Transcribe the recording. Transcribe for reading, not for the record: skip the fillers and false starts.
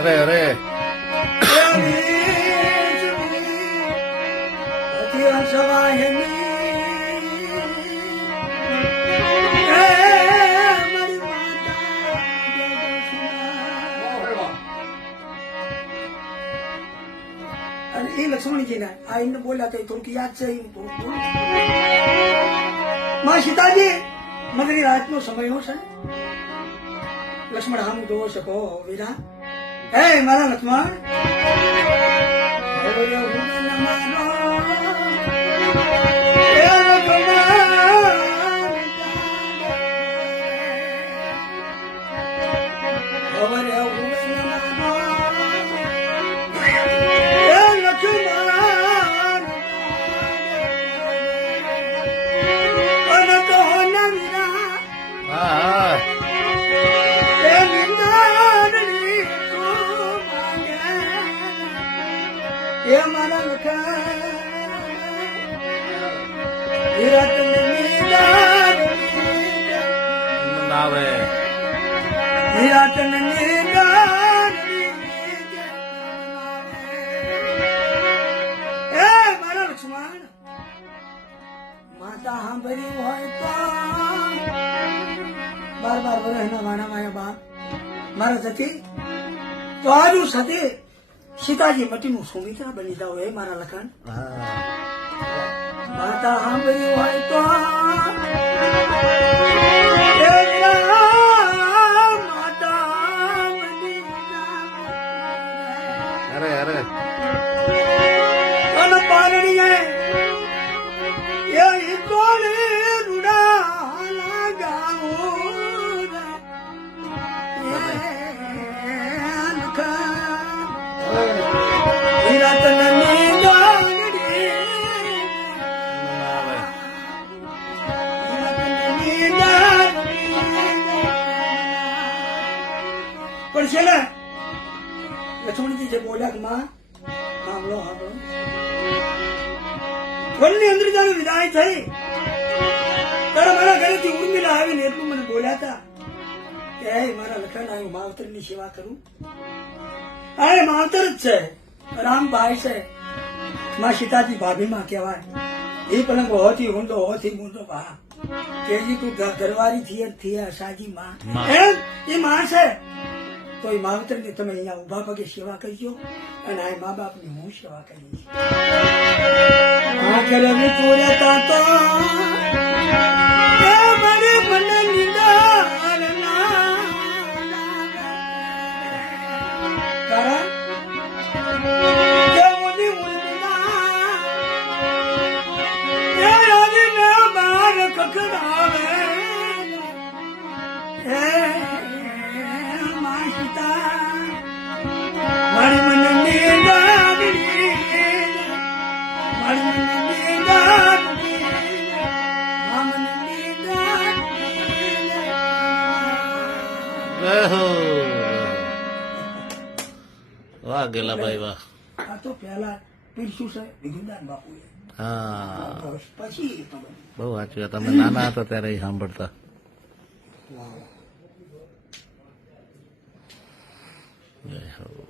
અરે અરે અને એ લક્ષ્મણજી ને આ એમને બોલ્યા તો થોડુંક યાદ છે માં સીતાજી મગરી રાત નો સમય છે લક્ષ્મણ હામ જોવો શકો વીરા હે મારા લક્ષ્મણ મારા આવે લક્ષ્મણ માતા સાંભળ્યું હોય તો બાર વર્ષના વાણા માયા બાપ મારા જતી તો આજુ સાથે સીતાજી મટીનું સુમિત્રા બની જાવ હે મારા લખન માતા સાંભળ્યું હોય તો અરે અરે અને પારણીએ એ કોને રૂડા લગાવું પણ છે ને લક્ષ્મણજી જે બોલ્યા કે માં સાંભળો સાંભળો વનની અંદર જયારે વિદાય થઈ ત્યારે મારા ઘરેથી ઉર્મિલા આવીને એટલું મને બોલ્યા હતા કે હે મારા લખન આવ્યું માવતર ની સેવા કરું આ માવતર જ છે રામભાઈ છે માં સીતાજી ભાભી માં કહેવાય એ પલંગ હોથી ઊંડો હોથી ઊંડો ભા કેજી તું ઘરવાળી થી સાજી માં એમ એ માં છે તો એ માવતર ની તમે અહીંયા ઉભા પગે સેવા કરજો અને આ મા બાપ ની હું સેવા કરીશ વાહ ગેલાભાઈ વાહ આ તો પેલા પીરસું છે વિઘુદાન બાપુ હા પછી બહુ સાચી વાત તમે નાના હતા ત્યારે એ સાંભળતા જય હો